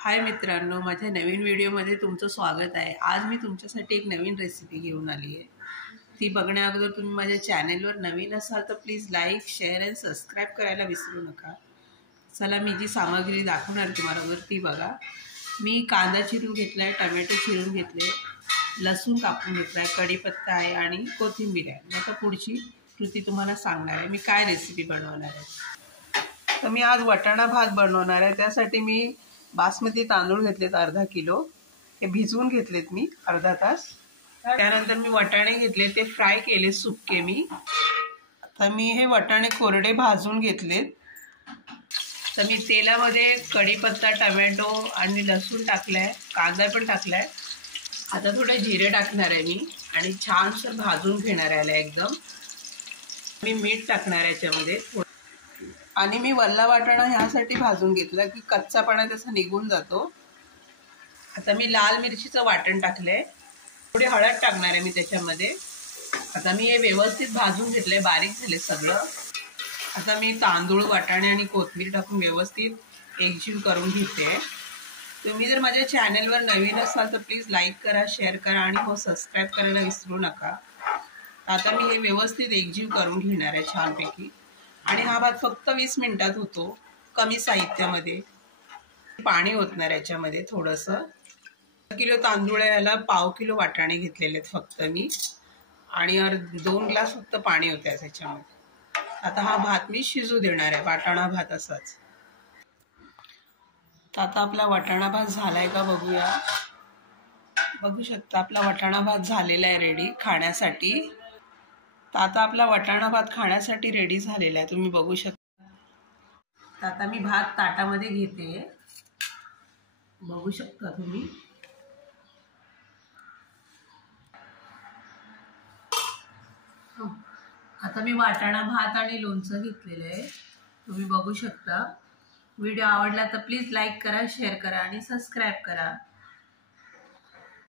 हाय मित्रांनो, माझ्या नवीन व्हिडिओमध्ये तुमचं स्वागत आहे। आज मी तुमच्यासाठी एक नवीन रेसिपी घेऊन आली आहे। ती बघण्या अगोदर तुम्ही माझ्या चॅनलवर नवीन असाल तर प्लीज लाईक, शेअर आणि सबस्क्राईब करायला विसरू नका। चला मी जी सामग्री दाखवणार तुम्हाला ती बघा। मी कांदा चिरून घेतला आहे, टोमॅटो चिरून घेतले, लसूण कापून घेतला आहे, कढीपत्ता आहे आणि कोथिंबीर आहे। आता पुढची कृती तुम्हाला सांगणार आहे, मी काय रेसिपी बनवणार आहे। तर मी आज वाटाणा भात बनवणार आहे। त्यासाठी मी बासमती तांदूळ घेतलेत अर्धा किलो, हे भिजवून घेतलेत मी अर्धा तास। त्यानंतर मी वाटाणे घेतले, ते फ्राय केले सुक्के मी। आता मी हे वाटाणे कोरडे भाजून घेतलेत। तर मी तेलामध्ये कढीपत्ता, टोमॅटो आणि लसूण टाकलाय, कांदा पण टाकलाय। आता थोडं जिरे टाकणार आहे मी आणि छानसर भाजून घेणार आहे एकदम। मी मीठ टाकणार आहे याच्यामध्ये आणि मी वल्ला वाटाणा ह्यासाठी भाजून घेतला की कच्चापणा त्याचा निघून जातो। आता मी लाल मिरचीचं वाटण टाकलंय, थोडी हळद टाकणार आहे मी त्याच्यामध्ये। आता मी हे व्यवस्थित भाजून घेतलंय, बारीक झाले सगळं। आता मी तांदूळ, वाटाणे आणि कोथिंबीर टाकून व्यवस्थित एकजीव करून घेते। तुम्ही जर माझ्या चॅनलवर नवीन असाल तर प्लीज लाईक करा, शेअर करा आणि हो सबस्क्राईब करायला विसरू नका। आता मी हे व्यवस्थित एकजीव करून घेणार आहे छानपैकी। आणि हा भात फक्त 20 मिनिटात होतो, कमी साहित्यामध्ये। पाणी ओतणार याच्यामध्ये थोडंसं। किलो तांदूळ याला पाव किलो वाटाणे घेतलेले आहेत फक्त मी, आणि 2 ग्लास फक्त पाणी ओतायचं याच्यामध्ये। आता हा भात मी शिजू देणार आहे, वाटाणा भात असाच। तर आता आपला वाटाणा भात झालाय का बघूया। बघू शकता आपला वाटाणा भात झालेला आहे रेडी खाण्यासाठी। तर आता आपला वाटाणा भात खाण्यासाठी रेडी झालेला आहे, तुम्ही बघू शकता। तर आता मी भात ताटामध्ये घेते, बघू शकता तुम्ही। आता मी वाटाणा भात आणि लोणचं घेतलेलं आहे, तुम्ही बघू शकता। व्हिडिओ आवडला तर प्लीज लाईक करा, शेअर करा आणि सबस्क्राईब करा।